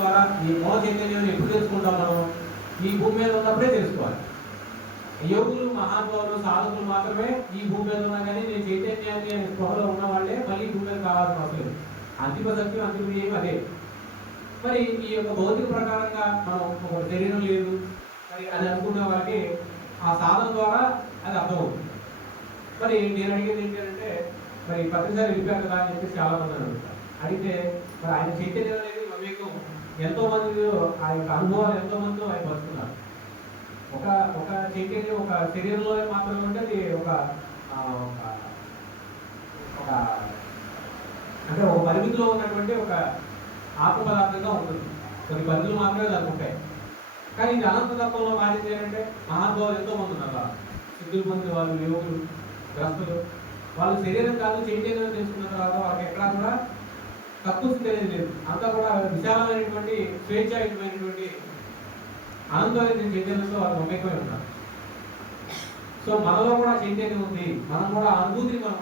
ద్వారా ఈ మూల చైతన్యాన్ని ఎప్పుడు తెలుసుకుంటాం మనం? ఈ భూమి మీద ఉన్నప్పుడే తెలుసుకోవాలి. యోగులు, మహానుభావులు, సాధకులు మాత్రమే ఈ భూమి మీద ఉన్నా కానీ నేను చైతన్యాన్ని అనే స్పృహలో ఉన్న వాళ్ళే మళ్ళీ భూమి మీద కావాల్సిన అవసరం లేదు. అంతిమ సత్యం, అంతిమ ఏం అదే. మరి ఈ యొక్క భౌతిక ప్రకారంగా మనం ఒక శరీరం లేదు మరి అని అనుకున్న వాళ్ళకి ఆ సాధన ద్వారా అది అర్థమవుతుంది. మరి నేను అడిగేది ఏంటంటే, మరి ప్రతిసారి వెళ్ళిపోయారు కదా అని చెప్పేసి చాలా మంది అడుగుతారు. అడిగితే మరి ఆయన చైతన్యం అనేది వివేకం ఎంతో మంది, ఆ యొక్క అనుభవాలు ఎంతో మంది ఆయన పంచుకున్నారు. ఒక చైతన్యం ఒక శరీరంలో మాత్రమే ఉంటే అది ఒక అంటే ఒక పరిమితిలో ఉన్నటువంటి ఒక ఆత్మ పదార్థంగా ఉంటుంది. కొన్ని పరిధులు మాత్రమే దానికి ఉంటాయి. కానీ ఇది అనంత తత్వంలో మారింది ఏంటంటే మహానుభావులు ఎంతో మంది ఉన్నారు. సిద్ధులు పొందిన వాళ్ళు, యోగులు, గ్రస్తులు, వాళ్ళు శరీరం కాదు చైతన్యం తెలుసుకున్న తర్వాత వాళ్ళకి ఎక్కడా కూడా తక్కువ స్థితి అనేది లేదు. అంతా కూడా విశాలమైనటువంటి స్వేచ్ఛాయుతమైనటువంటి అనంతమైన చైతన్యంతో వాళ్ళు మమేకమై ఉన్నారు. సో మనలో కూడా చైతన్యం ఉంది, మనం కూడా అనుభూతిని మనం